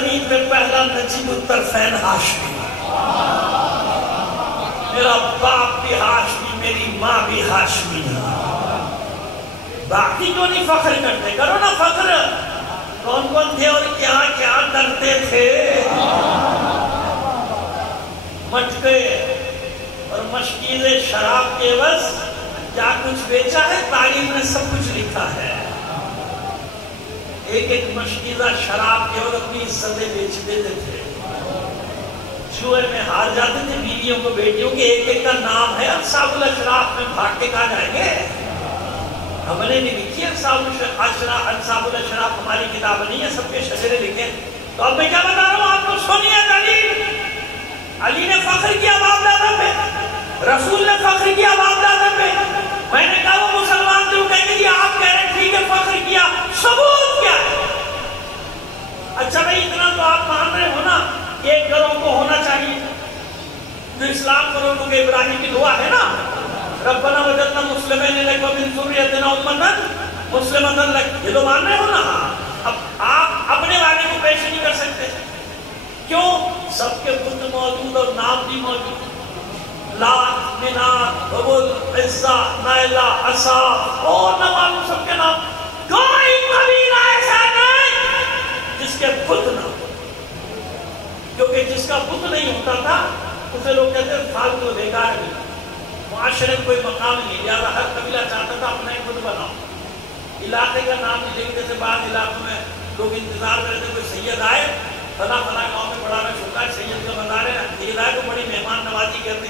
زمین میں پہلا نجیب الطرفین ہاشمی، میرا باپ بھی ہاشمی، میری ماں بھی ہاشمی ہے۔ باقی کیوں نہیں فخر کرتے؟ کرو نا فخر۔ کون کون تھے اور کیا کیا کرتے تھے؟ مٹکے اور مشکیزیں شراب کے عوض کیا کچھ بیچا ہے؟ تاریخ میں سب کچھ لکھا ہے۔ ایک ایک مشکیزہ شراب کے عوض اپنی عزتیں بیچ دیتے تھے، جوئے میں ہار جاتے تھے بیویوں کو، بیٹیوں کے، ایک ایک کا نام ہے۔ اصحاب الاشراف میں بھاگ کے کہاں جائیں گے؟ ہم نے نہیں لکھی اصحاب الاشراف، ہماری کتاب نہیں ہے، سب کے شجرے لکھے۔ تو اب میں کیا بتا رہا ہوں آپ کو سنیے۔ علی نے فخر کیا باپ دادا پہ، رسول نے فخر کیا باپ دادا پہ۔ میں نے کہا وہ مسلمان تھے، وہ کہیں گے آپ کہہ رہے ٹھیک ہے فخر کیا، ثبوت کیا ہے؟ اچھا بھائی اتنا تو آپ مان رہے ہو نا کہ ایک گروہ کو ہونا چاہیے جو اسلام کرو، کیونکہ ابراہیم کی دعا ہے نا، ربنا وجعلنا مسلمین لک ومن ذریتنا امۃ مسلمۃ لک، یہ تو مان رہے ہو نا؟ اب آپ اپنے والے کو پیش نہیں کر سکتے، کیوں؟ سب کے بت موجود اور نام بھی موجود، لات، منات، حبل، عزہ، نائلہ، عصا، اور نہ معلوم سب کے نام۔ کوئی قبیلہ ایسا نہیں جس کے بت نہ ہو، کیونکہ جس کا بت نہیں ہوتا تھا اسے لوگ کہتے ہیں فالتو بیکار ہے، معاشرے میں کوئی مقام نہیں، لہٰذا ہر قبیلہ چاہتا تھا اپنا ایک بت بناؤ، علاقے کا نام نہیں لکھتے تھے۔ بعض علاقوں میں لوگ انتظار کرتے تھے کوئی سید آئے، فلاں فلاں گاؤں میں بڑا رش ہوتا ہے، سید کا مزار ہے، سید آئے تو بڑی مہمان نوازی کرتے،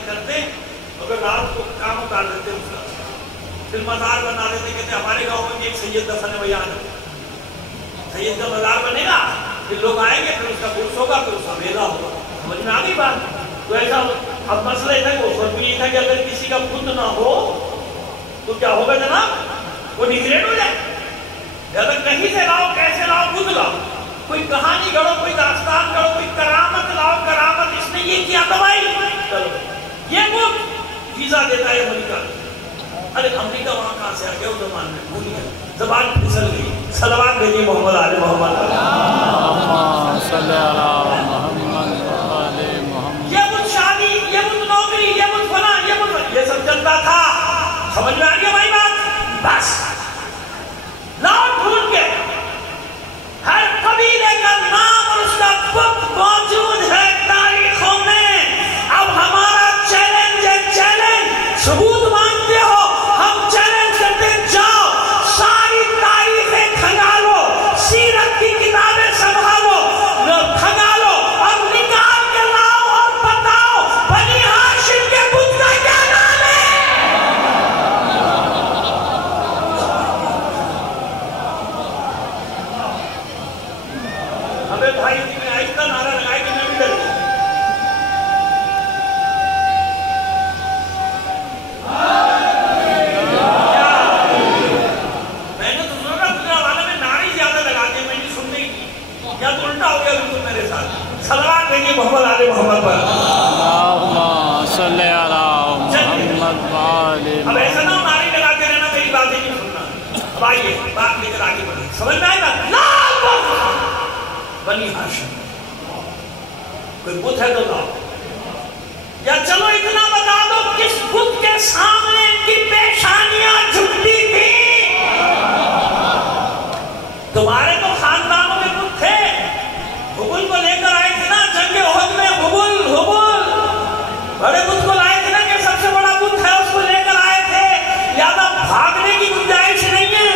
مگر رات کو کام اتار دیتے اس کا، پھر مزار بنا دیتے، کہتے ہمارے گاؤں میں بھی ایک سید دفن ہے، وہی آنا سید کا مزار بنے گا، پھر لوگ آئیں گے، پھر اس کا گرس ہوگا، پھر اس کا میلہ ہوگا۔ سمجھ میں آ گئی بات؟ تو ایسا اب مسئلہ یہ تھا کہ اس وقت بھی یہ تھا کہ اگر کسی کا بت نہ ہو تو کیا ہوگا جناب؟ وہ ڈیگریڈ ہو جائے۔ اگر کہیں سے لاؤ، کیسے لاؤ، بت لاؤ، کوئی کہانی گڑھو، کوئی داستان گڑھو، کوئی کرامت لاؤ، کرامت اس نے یہ کیا تو بھائی چلو یہ بت ویزا دیتا ہے امریکہ۔ ارے امریکہ وہاں کہاں سے آ گیا؟ اس زمان میں بھول گیا، زبان پھسل گئی۔ صلوات بھیجیے محمد آل محمد۔ یہ بت شادی، یہ بت نوکری، یہ بت فلاں، یہ سب چلتا تھا۔ سمجھ میں آ گیا بھائی بات؟ بس لاؤ ڈھونڈ کے، ہر قبیلے کا نام اور اس کا بت موجود ہے تاریخوں میں۔ اب ہمارا چیلنج ہے، چیلنج، ثبوت مانگتے ہو؟ ہم چیلنج کرتے ہیں، جاؤ ساری تاریخیں کھنگالو، سیرت کی کتابیں سنبھالو، کھنگالو اور نکال کے لاؤ اور بتاؤ بنی ہاشم کے بت کا کیا نام ہے؟ ابے بھائی میں آہستہ نعرہ لگائے کہ میں بھی ڈر گیا۔ میں نے تو سنا گزرا والا میں نعرے زیادہ لگا دیا، میں نے سننے کی، یا تو الٹا ہو گیا بالکل میرے ساتھ۔ صلوات بھیجیے محمد آل محمد پر۔ اللہم صلی علی محمد وآل اب ایسا نہ نعرے لگاتے رہنا، میری باتیں نہیں سننا۔ اب آئیے بات لے کر آگے بڑھیں، سمجھ میں آئے گا؟ لال بنی ہاشم، کوئی بت ہے تو لاؤ، یا چلو اتنا بتا دو کس بت کے سامنے ان کی پیشانیاں جھکتی تھی؟ تمہارے تو خاندانوں میں بت تھے، حبل کو لے کر آئے تھے نا جنگ احد میں، حبل بڑے بت کو لائے تھے نا کہ سب سے بڑا بت ہے، اس کو لے کر آئے تھے، لہذا بھاگنے کی گنجائش نہیں ہے،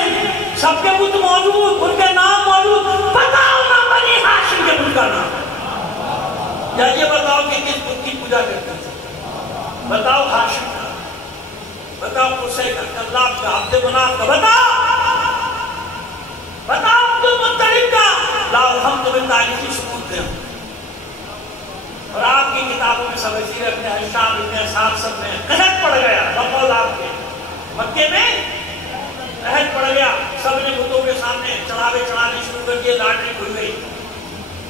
سب کے بت موجود، ان کے نام موجود، بتاؤ نا بنی ہاشم کے بت کا نام، یا یہ بتاؤ کہ کس بت کی پوجا کرتے تھے؟ بتاؤ ہاشم کا، بتاؤ قصے کا، کلاب کا، عبد مناف کا، بتاؤ عبد المطلب کا، لاؤ ہم تمہیں تاریخی ثبوت دیں۔ اور آپ کی کتابوں میں سب وزیر ابن ہشام ابن اسحاق سب میں قحط پڑ گیا، بقول آپ کے مکے میں قحط پڑ گیا، سب نے بتوں کے سامنے چڑھانے شروع کر دیے، لاٹری کھل گئی۔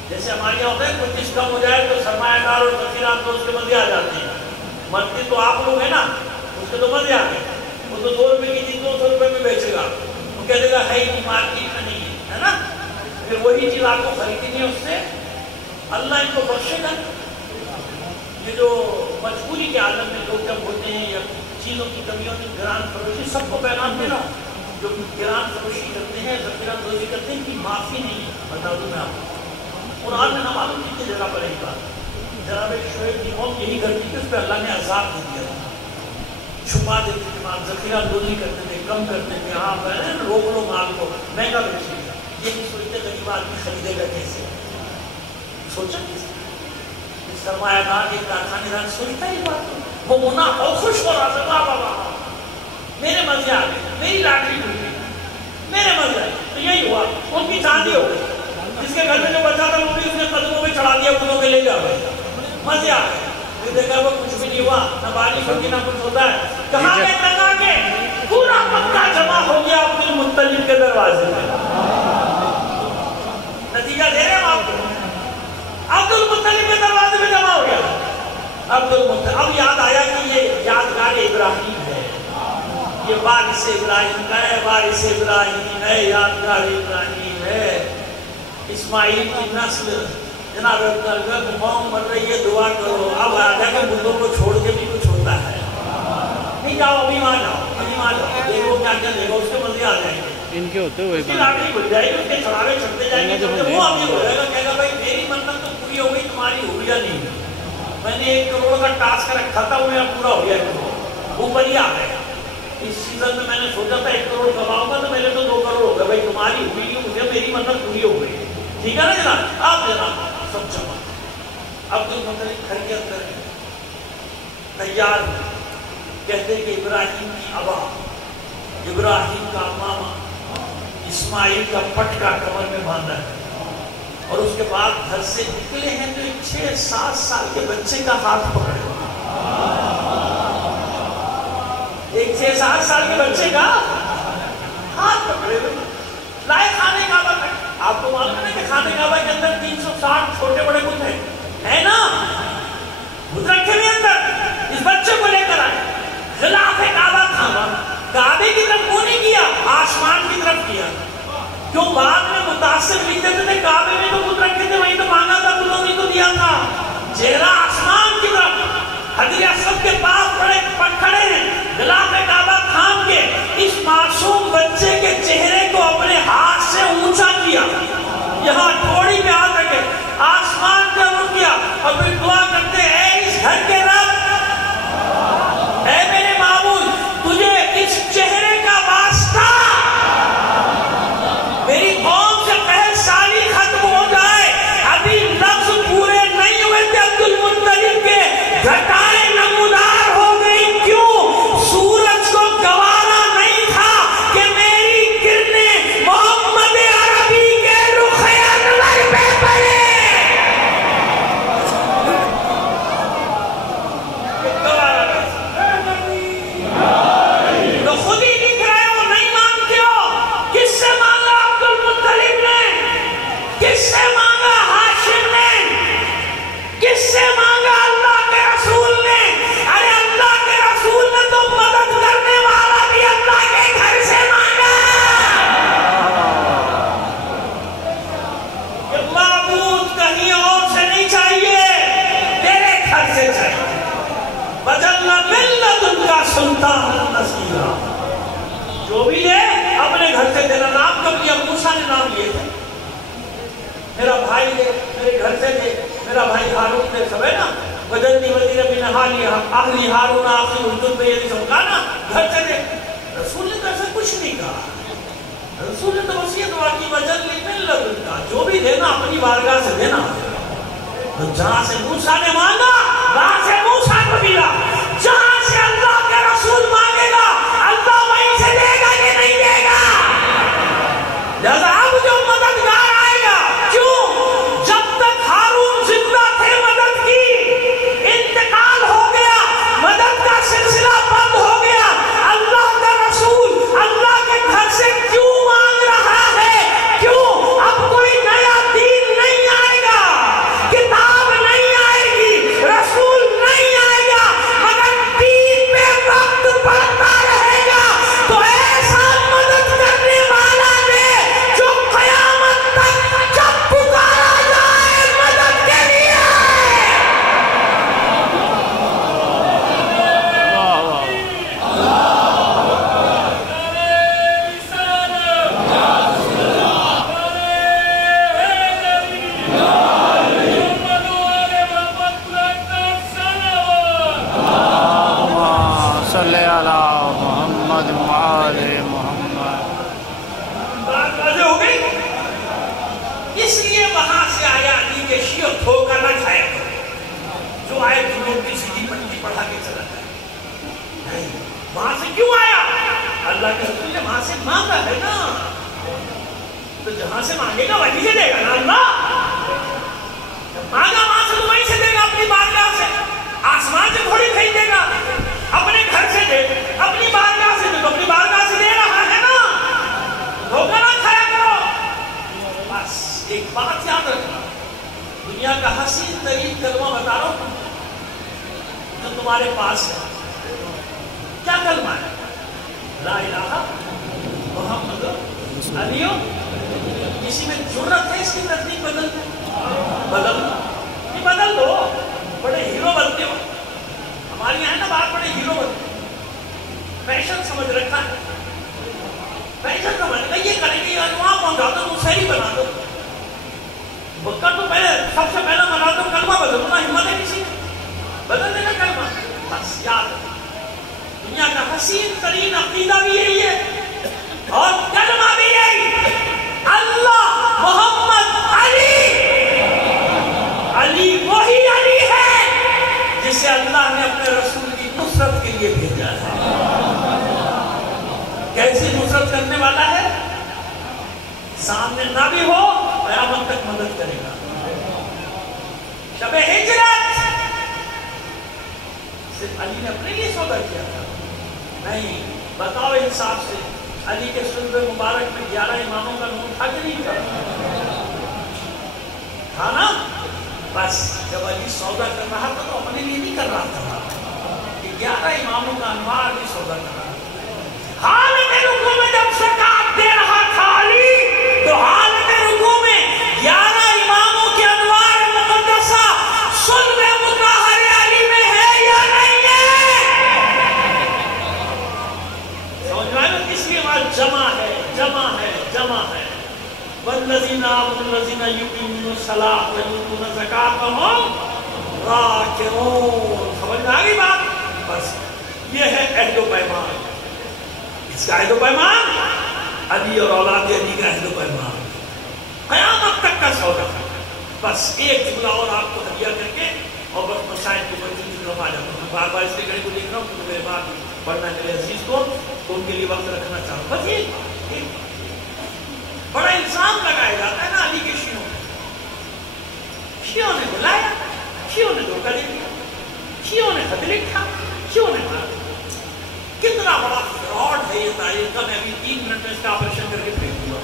جیسے ہمارے یہاں ہوتا ہے کوئی چیز کم ہو جائے تو سرمایہ کار اور وکیلان تو اس کے مزے آ جاتے ہیں، منتری تو آپ لوگ ہیں نا، اس کے تو مزے آ گئے، وہ تو 2 روپے کی چیز 200 روپے میں بیچے گا، وہ کہہ دے گا ہے ہی مارکیٹ میں نہیں ہے نا، پھر وہی چیز آپ کو خریدنی ہے اس سے اللہ ان کو بخشے گا. یہ جو مجبوری کے عالم میں لوگ جب ہوتے ہیں یا چیزوں کی کمیوں کی گران فروشی، سب کو پیغام دینا جو گران فروشی کرتے ہیں، ذخیرہ دوزی کرتے ہیں، ان کی معافی نہیں ہے. بتا دوں میں آپ کو، قرآن میں نہ معلوم کتنی جگہ پر ایک بات، جناب شعیب کی قوم یہی کرتی تھی، اس پہ اللہ نے عذاب دے دیا تھا. چھپا دیتے تھے مال، ذخیرہ دوزی کرتے تھے، کم کرتے تھے. ہاں روک لو مال کو، مہنگا بیچے گا. یہ نہیں سوچتے غریب آدمی خریدے گا کیسے. سوچا کیسے؟ سرمایہ دار ایک کارخانے دار سوچتا ہی بات، وہ منافع اور خوش ہو رہا تھا، واہ واہ واہ میرے مزے آ گئے، میری لاٹری ٹوٹ گئی، میرے مزے آئے. تو یہی ہوا، ان کی چاندی ہو گئی. جس کے گھر میں جو بچہ تھا وہ بھی اس نے قدموں پہ چڑھا دیا، انہوں کے لے جا گئے، مزے آ گئے. پھر دیکھا وہ کچھ بھی نہیں ہوا، نہ بارش ہوگی نہ کچھ ہوتا ہے. کہاں گئے تنگا کے پورا مکہ جمع ہو گیا عبد المطلب کے دروازے میں. نتیجہ دے رہے ہیں آپ کو، عبد المطلب کے دروازے میں جمع ہو گیا. عبد المطلب اب یاد آیا کہ یہ یادگار ابراہیم ہے، یہ وارث ابراہیم کا ہے، وارث ابراہیم ہے، یادگار ابراہیم ہے. اسماعیل کی نسل جناب قوم بن رہی ہے، دعا کرو. اب آجا کہ مردوں کو چھوڑ کے بھی کچھ ہوتا ہے. نہیں جاؤ ابھی وہاں جاؤ، ابھی وہاں جاؤ، دیکھو کیا کیا دیکھو، اس کے مزے آ جائیں گے. ان کے ہوتے ہوئے لاٹری بن جائے گی، اس کے چڑھاوے چڑھتے جائیں گے. وہ ابھی ہو جائے گا، کہے گا بھائی میری منت تو پوری ہو گئی، تمہاری ہوئی یا نہیں. میں نے 1 کروڑ کا ٹاسک رکھا تھا، وہ میرا پورا ہو گیا. اوپر ہی آ گئے. اس سیزن میں نے سوچا تھا 1 کروڑ کماؤں گا، تو میرے تو 2 کروڑ ہو گئے. بھائی تمہاری ہوئی نہیں ہوئی، میری منت پوری ہو گئی. ٹھیک ہے نا جناب؟ آپ جناب سب جمع. عبد المطلب گھر کے اندر تیار کہتے کہ ابراہیم کی ابا، ابراہیم کا ماما اسماعیل کا پٹکا کمر میں باندھا ہے. اور اس کے بعد گھر سے نکلے ہیں تو 6-7 سال کے بچے کا ہاتھ پکڑے ہوئے. ایک 6-7 سال کے بچے کا ہاتھ پکڑے ہوئے لائے خانے کعبہ میں. آپ کو معلوم ہے کہ خانے کعبہ کے اندر 360 چھوٹے بڑے بت ہیں نا، بت رکھے ہوئے اندر. اس بچے کو لے کر آئے، غلاف کعبہ تھاما. کعبے کی طرف کیوں نہیں کیا؟ آسمان کی طرف کیا. کیوں بعد میں متاثر لکھ دیتے تھے کعبے میں تو بت رکھے تھے، وہیں تو مانگا تھا، بتوں نے تو دیا تھا. چہرہ آسمان کی طرف، حجر اسود کے پاس کھڑے ہیں، غلاف کعبہ تھام کے اس معصوم بچے کے چہرے کو اپنے ہاتھ سے اونچا کیا، یہاں تھوڑی پہ آ سکے، آسمان کا رخ کیا. اور پھر دعا کرتے اے اس گھر کے رب، اے میرے معبود، تجھے اس چہرے کا واسطہ میری قوم سے قہر سالی ختم ہو جائے. ابھی لفظ پورے نہیں ہوئے تھے عبد المطلب کے، گھٹائیں نمودار ہو گئی. کیوں؟ سورج کو گوارا نہیں تھا کہ میری کرنیں محمد عربی کے رخ انور پہ پڑے. تو خود ہی لکھ رہے ہو، نہیں مانتے ہو. کس سے مانگا عبد المطلب نے؟ کس سے مانگا ہاشم نے؟ کس سے مانگا اللہ کے رسول نے؟ ارے اللہ کے رسول نے تو مدد کرنے والا بھی اللہ کے گھر سے مانگا. یہ معبود کہیں اور سے نہیں چاہیے، تیرے گھر سے چاہیے. وَجَعَلْنَا مِن لَّدُنْكَ سُلْطَانًا نَصِيرًا. جو بھی ہے اپنے گھر سے دینا. نام کب لیا؟ موسیٰ نے نام لیے تھے. میرا بھائی دے، میرے گھر سے دے، میرا بھائی ہارون دے، سب ہے نا. وَجَعَلْنِي وَزِيرًا مِنْ أَهْلِي هَارُونَ أَخِي أُشْدُدْ بِهِ أَزِرِي. سب کہا نا گھر سے دے. رسول نے تو ایسا کچھ نہیں کہا. رسول نے تو بس یہ دعا کی وَجَعَلْنِي مِن لَّدُنْكَ. جو بھی دینا اپنی بارگاہ سے دینا. جہاں سے موسیٰ نے مانگا وہاں سے موسیٰ کو ملا. جہاں سے اللہ کے رسول مانگے گا اللہ وہیں سے دے گا کہ نہیں دے گا. لہذا اب جو مددگار آئے گا، کیوں؟ جب تک ہارون زندہ تھے مدد کی، انتقال ہو گیا، مدد کا سلسلہ بند ہو گیا. اللہ کا رسول اللہ کے گھر سے کیوں مانگ رہا ہے؟ کیوں؟ اب کوئی نیا دین نہیں آئے گا، کتاب نہیں آئے گی، رسول نہیں آئے گا، مگر دین کہاں سے آیا علی کے شیعہ دھوکہ نہ کھایا کرو جو آئے جنوب کی سیدھی پٹی پڑھا کے چلا جائے نہیں وہاں سے کیوں آیا اللہ کے رسول نے وہاں سے مانگا ہے نا تو جہاں سے مانگے گا وہیں سے دے گا نا اللہ مانگا وہاں سے تو وہیں سے دے گا اپنی بارگاہ سے آسمان سے تھوڑی خریدے گا اپنے گھر سے دے اپنی بارگاہ سے دے تو اپنی بارگاہ سے دے رہا ہے نا دھوکہ نہ کھایا کرو بس ایک بات یاد رکھنا دنیا کا حسین ترین کلمہ بتا رہا ہوں جو تمہارے پاس ہے کیا کلمہ ہے لا الہ محمد علیہ کسی میں جرت ہے اس کی تردید بدل نہیں بدل دو بڑے ہیرو بنتے ہو ہماری یہاں نا بات بڑے ہیرو بنتے فیشن سمجھ رکھا ہے فیشن سمجھ رکھا یہ کریں گے وہاں پہنچا دو تم سہری بنا دو بکر تو پہلے سب سے پہلا بنا دو کلمہ بدل دو نا ہمت ہے کسی بدل دینا کلمہ بس یاد دنیا کا حسین ترین عقیدہ بھی یہی ہے اور کلمہ بھی یہی اللہ محمد علی وہی علی ہے جسے اللہ نے اپنے رسول کی نصرت کے لیے بھیجا ہے کیسی نصرت کرنے والا ہے سامنے نہ بھی ہو قیامت تک مدد کرے گا شب ہجرت صرف علی نے اپنے لیے سودا کیا تھا نہیں بتاؤ انصاف سے علی کے صلب مبارک میں 11 اماموں کا نام تھا کہ نہیں تھا نا بس جب علی سودا کر رہا تھا تو اپنے لیے نہیں کر رہا تھا کہ 11 اماموں کا انوار بھی سودا کر رہا تھا حالت رکوع میں جب زکات دے رہا تھا علی تو حالت رکوع میں 11 اماموں کے انوار مقدسہ صلب مطہر علی میں ہے یا نہیں ہے سمجھ میں آئے کس لیے بات جمع ہے جمع ہے جمع ہے والذین آمنوا والذین یقیمون الصلاۃ ویؤتون الزکاۃ وهم راکعون سمجھ میں آ گئی بات بس یہ ہے عہد و پیمان اس کا عہد و پیمان علی اور اولاد علی کا عہد و پیمان قیامت تک کا سودا بس ایک جملہ اور آپ کو ہدیہ کر کے اور بس مشاہد کی بچوں کی طرف آ جاتا ہوں میں بار بار اس لیے کو دیکھ رہا ہوں کیونکہ میرے بات پڑھنا ہے میرے عزیز کو تو ان کے لیے وقت رکھنا چاہوں بس یہ بڑا الزام لگایا جاتا ہے نا علی کے شیعوں نے بلایا شیعوں نے دھوکہ دے دیا شیعوں نے خط لکھا شیعوں نے مارا کتنا بڑا فراڈ ہے یہ تاریخ کا میں ابھی 3 منٹ میں اس کا آپریشن کر کے پھینک دوں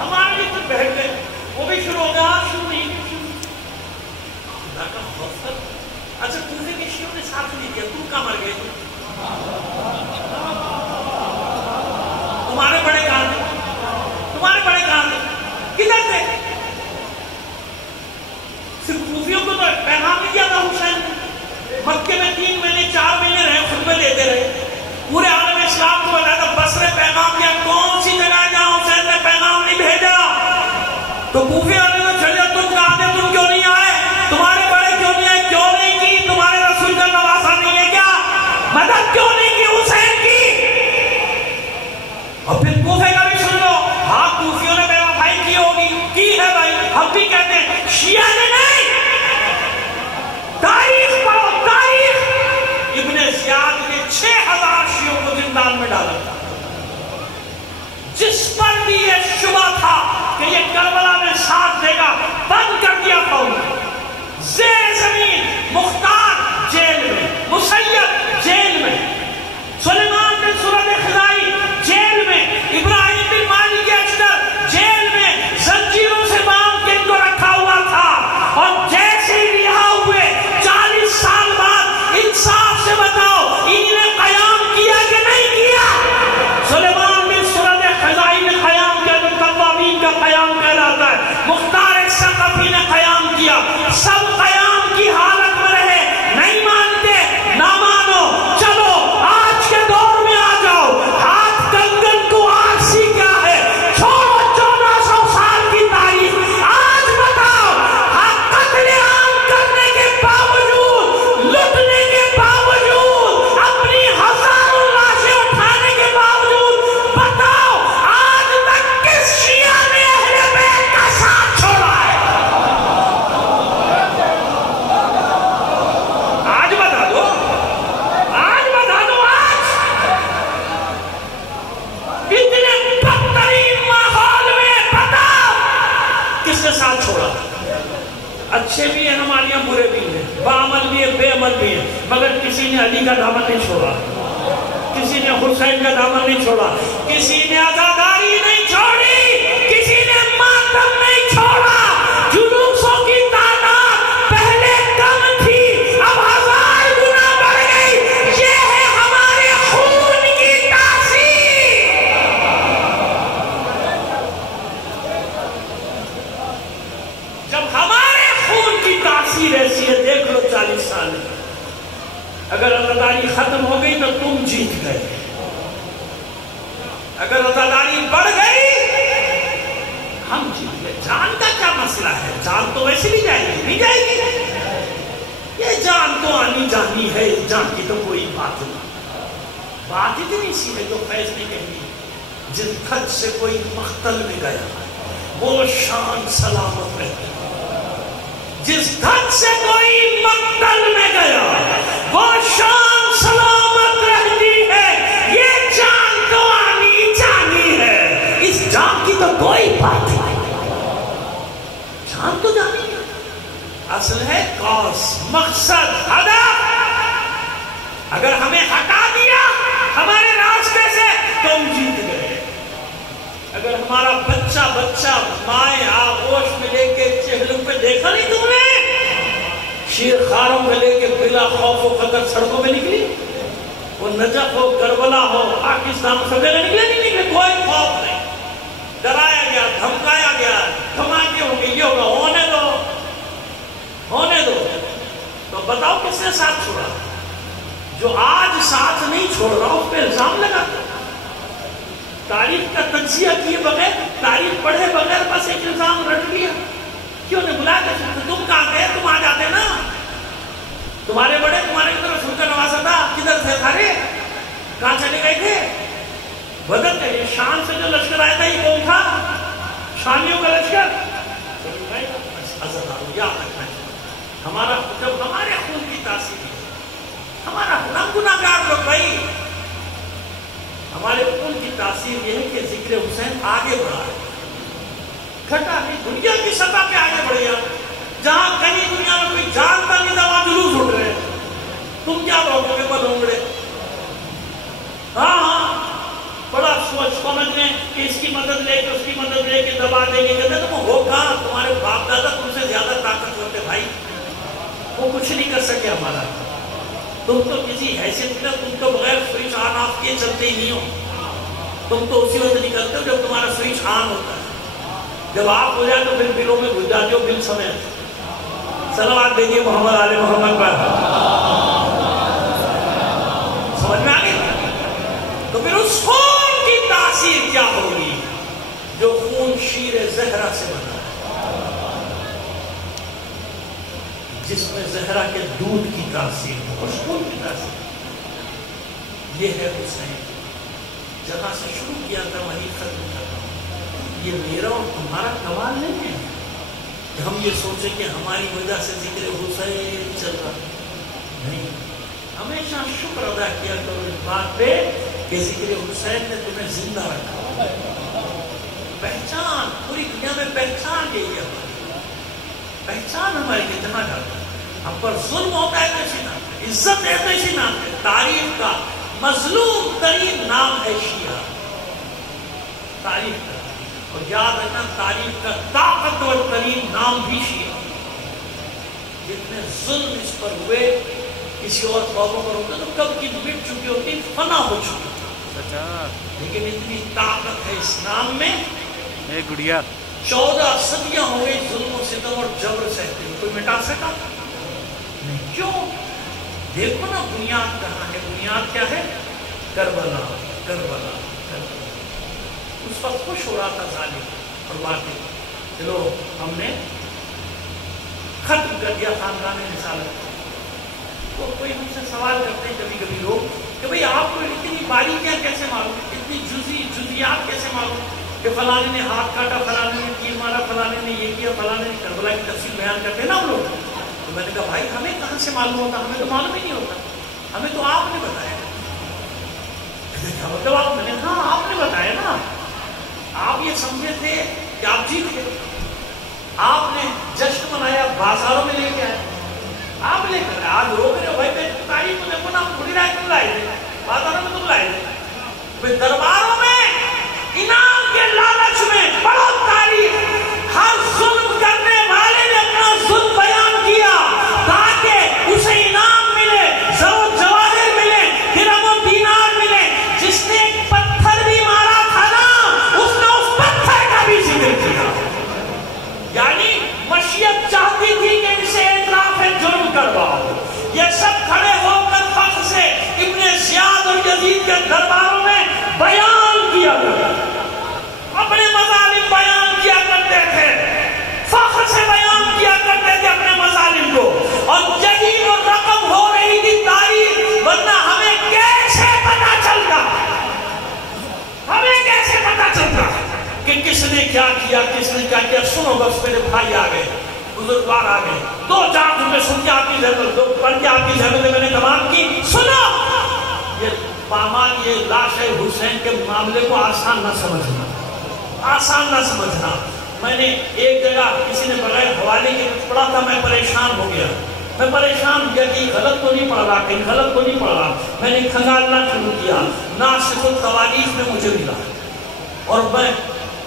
ہمارے لیے تو بیٹھ گئے وہ بھی شروع ہو گیا شروع نہیں خدا کا خوف کر اچھا کوفے کے شیعوں نے ساتھ نہیں دیا تم کہاں مر گئے تمہارے بڑے کہاں تھے تمہارے بڑے کہاں تھے کدھر تھے صرف کوفیوں کو تو پیغام نہیں دیا تھا حسین نے مکے میں 3 مہینے 4 مہینے رہے خطبے دیتے رہے پورے عالم اسلام کو بتایا تھا بصرے پیغام دیا کون سی جگہ جہاں حسین نے پیغام نہیں بھیجا تو کوفے والے تو چلے تم کہاں تھے تم کیوں نہیں آئے تمہارے بڑے کیوں نہیں آئے کیوں نہیں کی تمہارے رسول کا نواسا نہیں ہے کیا مدد کیوں نہیں کی حسین کی اور پھر کوفے کا بھی سن لو ہاں کوفیوں نے بے وفائی کی ہوگی کی ہے بھائی ہم بھی کہتے ہیں شیعہ نے نہیں تاریخ پڑھو تاریخ ابن زیاد نے 6000 شیعوں کو زندان میں ڈالا تھا جس پر بھی یہ شبہ تھا کہ یہ کربلا میں ساتھ دے گا بند کر دیا تھا زیر زمین مختار جیل میں مسیب جیل میں سلیمان بن سورد خزائی جیل میں ابراہیم بن مالک اشتر جیل میں زنجیروں سے باندھ کے ان کو رکھا ہوا تھا اور جیسے ہی رہا ہوئے 40 سال بعد انصاف سے بتاؤ انہیں قیام کیا کہ نہیں کیا سلیمان بن سورد خزائی نے قیام کیا جو توابین کا قیام کہلاتا ہے مختار ثقفی نے قیام کیا سب قیام کی حالت میں رہے نہیں مانتے نہ مانو چلو آج کے دور میں آ جاؤ ہاتھ کنگن کو آرسی کیا ہے چھوڑو 1400 سال کی تاریخ آج بتاؤ قتل عام کرنے کے باوجود لٹنے کے باوجود اپنی ہزاروں لاشیں اٹھانے کے باوجود بتاؤ آج تک کس شیعہ نے اہل بیت اچھے بھی ہیں ہمارے یہاں، برے بھی ہیں، باعمل بھی ہیں، بے عمل بھی ہیں، مگر کسی نے علی کا دامن نہیں چھوڑا، کسی نے حسین کا دامن نہیں چھوڑا، کسی نے عزاداری نہیں چھوڑی، کسی نے ماتم نہیں چھوڑا۔ جلوسوں کی تعداد پہلے کم تھی، اب 1000 گنا بڑھ گئی۔ یہ ہے ہمارے خون کی تاثیر۔ جب ہمارے خون کی تاثیر ایسی ہے، دیکھ لو 40 سال میں اگر عزاداری ختم ہو گئی تو تم جیت گئے، اگر عزاداری بڑھ گئی ہم جیت گئے۔ جان کا کیا مسئلہ ہے؟ جان تو ویسے بھی جائے گی، نہیں جائے گی، یہ جان تو آنی جانی ہے، اس جان کی تو کوئی بات نہیں۔ بات اتنی سی ہے جو فیض نے کہی، جس خط سے کوئی مقتل میں گیا وہ شان سلامت رہتی، جس خط سے کوئی مقتل میں گیا وہ شان سلامت رہتی ہے۔ یہ جان تو آنی جانی ہے، اس جان کی تو کوئی بات نہیں، جان تو جانی ہے۔ اصل ہے کاز، مقصد، ہدف۔ اگر ہمیں ہٹا دیا ہمارے راستے سے تو ہم جیت گئے۔ اگر ہمارا بچہ مائیں آغوش میں لے کے چہلوں پہ، دیکھا نہیں تم نے شیر خاروں میں لے کے بلا خوف و خطر سڑکوں میں نکلی، وہ نجف ہو، کربلا ہو، پاکستان سب جگہ نکلے نہیں نکلے، کوئی خوف نہیں، ڈرایا گیا، دھمکایا گیا، دھماکے ہوں گے، یہ ہوگا، ہونے دو۔ تو بتاؤ کس نے ساتھ چھوڑا؟ جو آج ساتھ نہیں چھوڑ رہا اس پہ الزام لگا۔ تاریخ کا تجزیہ کیے بغیر، تاریخ پڑھے بغیر بس ایک الزام رٹ لیا۔ کیوں نے بلایا تھا؟ تم کہاں گئے؟ تم آ جاتے نا، تمہارے بڑے تمہارے کی طرف سن کر نوازا تھا، کدھر تھے سارے؟ کہاں چلے گئے تھے؟ بدر کا یہ شان سے جو لشکر آیا تھا یہ کون تھا؟ شامیوں کا لشکر۔ یاد رکھنا ہے ہمارا، جب ہمارے خون کی تاثیر ہے، ہمارا ہم گناہگار لوگ بھائی، ہمارے خون کی تاثیر یہ ہے کہ ذکر حسین آگے بڑھا ہے، گھٹا نہیں، دنیا کی سطح پہ آگے بڑھ گیا۔ جہاں کہیں دنیا میں کوئی جانتا نہیں تھا وہاں جلوس اٹھ رہے ہیں، تم کیا بولو گے بلونگڑے؟ ہاں بڑا سوچ سمجھ لیں کہ اس کی مدد لے کے اس کی مدد لے کے دبا دیں گے، کہتے تم ہوگا، تمہارے باپ دادا تم سے زیادہ طاقتور تھے بھائی، وہ کچھ نہیں کر سکے ہمارا۔ تم تو کسی حیثیت میں، تم تو بغیر سوئچ آن آف کیے چلتے ہی نہیں ہو، تم تو اسی وقت نکلتے ہو جب تمہارا سوئچ آن ہوتا ہے، جب آپ ہو جائے تو پھر بلوں میں گھس جاتے ہو، بل سمیت۔ صلوات دیجیے محمد آل محمد پر۔ سمجھ میں آ گئی؟ تو پھر اس خون کی تاثیر کیا ہوگی جو خون شیر زہرا سے بنا ہے، جس میں زہرا کے دودھ کی تاثیر ہو، اس خون کی تاثیر۔ یہ ہے حسین، جہاں سے شروع کیا تھا وہیں ختم کرنا۔ یہ میرا اور تمہارا کمال نہیں ہے کہ ہم یہ سوچیں کہ ہماری وجہ سے ذکر حسین چل رہا، نہیں۔ ہمیشہ شکر ادا کیا کرو اس بات پہ کہ ذکر حسین نے تمہیں زندہ رکھا۔ پہچان پوری دنیا میں پہچان یہی ہے، پہچان ہماری کہ جہاں جاتا ہے ہم پر ظلم ہوتا ہے تو اسی نام ہے، عزت ہے تو اسی نام ہے۔ تاریخ کا مظلوم ترین نام ہے شیعہ، تاریخ کا، اور یاد رکھنا تاریخ کا طاقتور ترین نام بھی شیعہ۔ جتنے ظلم اس پر ہوئے کسی اور قوموں پر ہوتے تو کب کی مٹ چکی ہوتی، فنا ہو چکی، لیکن اتنی طاقت ہے اس نام میں۔ 14 صدیاں ہو گئی ظلم و ستم اور جبر سہتے ہوئے، کوئی مٹا سکا نہیں۔ کیوں؟ دیکھو نا بنیاد کہاں ہے، بنیاد کیا ہے؟ کربلا، کربلا، کربلا۔ اس وقت خوش ہو رہا تھا ظالم اور واقعی، چلو ہم نے ختم کر دیا خاندان رسالت۔ تو کوئی ہم سے سوال کرتے ہیں کبھی کبھی لوگ کہ بھئی آپ کو اتنی باریکیاں کیسے معلوم، اتنی جزیات کیسے معلوم کہ فلانے نے ہاتھ کاٹا، فلانے نے تیر مارا، فلانے نے یہ کیا، فلانے نے کربلا کی تفصیل بیان کرتے ہیں نا ہم لوگ۔ تو میں نے کہا بھائی ہمیں کہاں سے معلوم ہوتا، ہمیں تو معلوم ہی نہیں ہوتا، ہمیں تو آپ نے بتایا۔ مطلب آپ، میں نے کہا ہاں آپ نے بتایا نا، آپ یہ سمجھے تھے کہ آپ جیت گئے، آپ نے جشن منایا، بازاروں میں لے کے آئے، آپ لے کر آج روک رہے ہو بھائی میں تاریخ کو دیکھو نا، بڑی رائے تم لائے تھے، بازاروں میں تم لائے تھے، درباروں میں انعام کے لالچ میں پڑھو تاریخ، ہر ظلم کرنے والے نے اپنا ظلم بیان کیا تاکہ اسے انعام ملے، زر و جواہر ملے، درہم و دینار ملے۔ جس نے ایک پتھر بھی مارا تھا نا، اس نے اس پتھر کا بھی ذکر کیا، یعنی مشیت چاہتی تھی کہ اسے اعتراف جرم کرواؤ۔ یہ سب کھڑے ہو کر فخر سے ابن زیاد اور یزید کے درباروں میں بیان کیا کرتے، اپنے مظالم بیان کیا کرتے تھے، فخر سے بیان کیا کرتے تھے اپنے مظالم کو، اور یہی وہ رقم ہو رہی تھی تاریخ، ورنہ ہمیں کیسے پتا چلتا، ہمیں کیسے پتا چلتا کہ کس نے کیا کیا، کس نے کیا کیا۔ سنو بس میرے بھائی آ گئے، بزرگوار آ گئے، دو چار دن میں سن کے آپ کی زحمت، دو پڑھ کے آپ کی زحمت میں نے تمام کی۔ سنو، یہ پامال، یہ لاش حسین کے معاملے کو آسان نہ سمجھنا، آسان نہ سمجھنا۔ میں نے ایک جگہ کسی نے بغیر حوالے کے کچھ پڑھا تھا، میں پریشان ہو گیا، میں پریشان ہو گیا کہ غلط تو نہیں پڑھ رہا، کہیں غلط تو نہیں پڑھ رہا۔ میں نے کھنگالنا شروع کیا، ناسخ التواریخ میں مجھے ملا، اور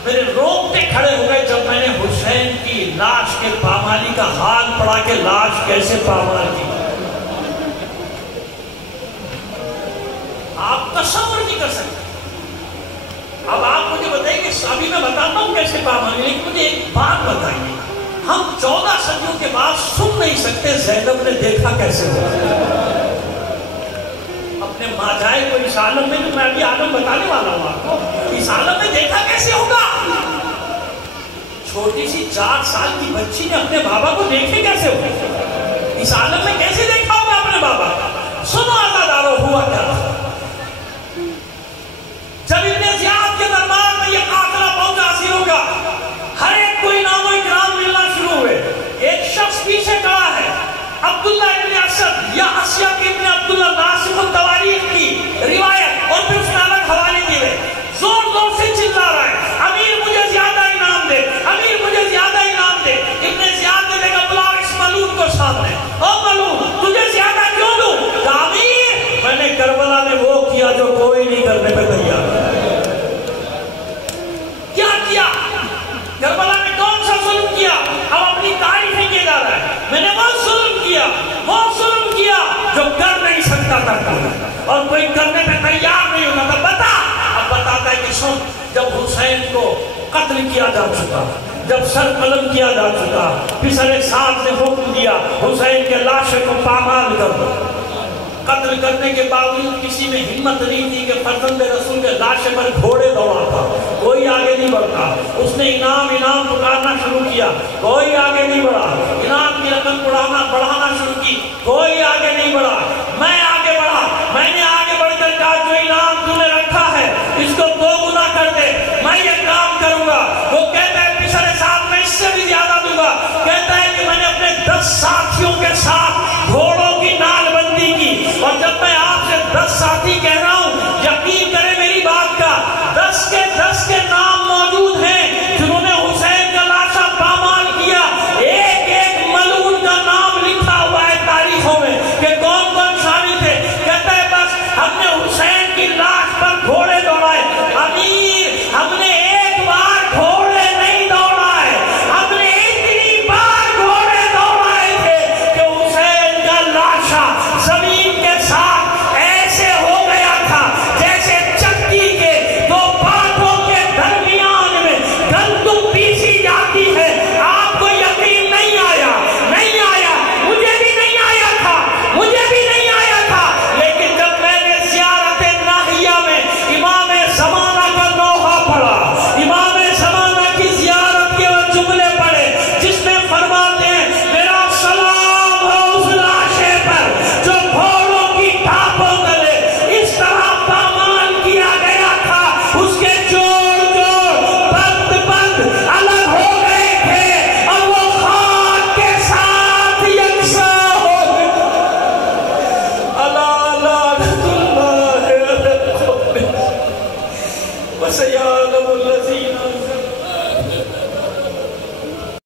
میرے رونگٹے کھڑے ہو گئے جب میں نے حسین کی لاش کے پامالی کا حال پڑھا کہ لاش کیسے پامال کی۔ آپ تصور نہیں کر سکتے۔ اب آپ مجھے بتائیں کہ ابھی میں بتاتا ہوں کیسے پامالی، لیکن مجھے ایک بات بتائیے، ہم 14 صدیوں کے بعد سن نہیں سکتے زینب نے دیکھا کیسے ہوا۔ اپنے ماجائے کو اس عالم میں، میں ابھی عالم بتانے والا ہوں آپ کو، اس عالم میں دیکھا کیسے ہوگا؟ چھوٹی سی 4 سال کی بچی نے اپنے بابا کو دیکھے کیسے ہوگا؟ اس عالم میں کیسے دیکھا ہوگا اپنے بابا؟ سنو عزادارو، ہوا کیا تھا؟ جب ابن زیاد کے دربار میں یہ قافلہ پہنچا اسیروں کا، ہر ایک کو انعام و اکرام ملنا شروع ہوئے۔ ایک شخص پیچھے کھڑا ہے، عبداللہ ابن اسد یا اسیاق ابن عبداللہ، ناسخ التواریخ کی روایت، اور پھر اس میں الگ حوالے دیے، زور زور سے چلا رہا ہے، امیر مجھے زیادہ انعام دے، امیر مجھے زیادہ انعام دے۔ ابن زیاد نے دیکھا، بلاؤ اس ملعون کو سامنے، او ملعون تجھے زیادہ کیوں دوں؟ کہا امیر، میں نے کربلا میں وہ کیا جو کوئی نہیں کرنے پہ تیار۔ کیا کیا؟ کربلا میں کون سا ظلم کیا؟ اب اپنی تعریفیں کیے جا رہا ہے، میں نے وہ ظلم کیا جو کر نہیں سکتا تھا کوئی، اور کوئی کرنے پہ تیار نہیں ہوتا تھا۔ بتا، اب بتاتا ہے کہ سن، جب حسین کو قتل کیا جا چکا، جب سر قلم کیا جا چکا، پسر ساتھ نے حکم دیا حسین کے لاشے کو پامال کر دو۔ قتل کرنے کے باوجود کسی میں ہمت نہیں تھی کہ فرزند رسول کے لاشے پر گھوڑے دوڑاتا، کوئی آگے نہیں بڑھتا۔ اس نے انعام انعام پکارنا شروع کیا، کوئی آگے نہیں بڑھا۔ انعام کی رقم بڑھانا شروع کی، کوئی آگے نہیں بڑھا۔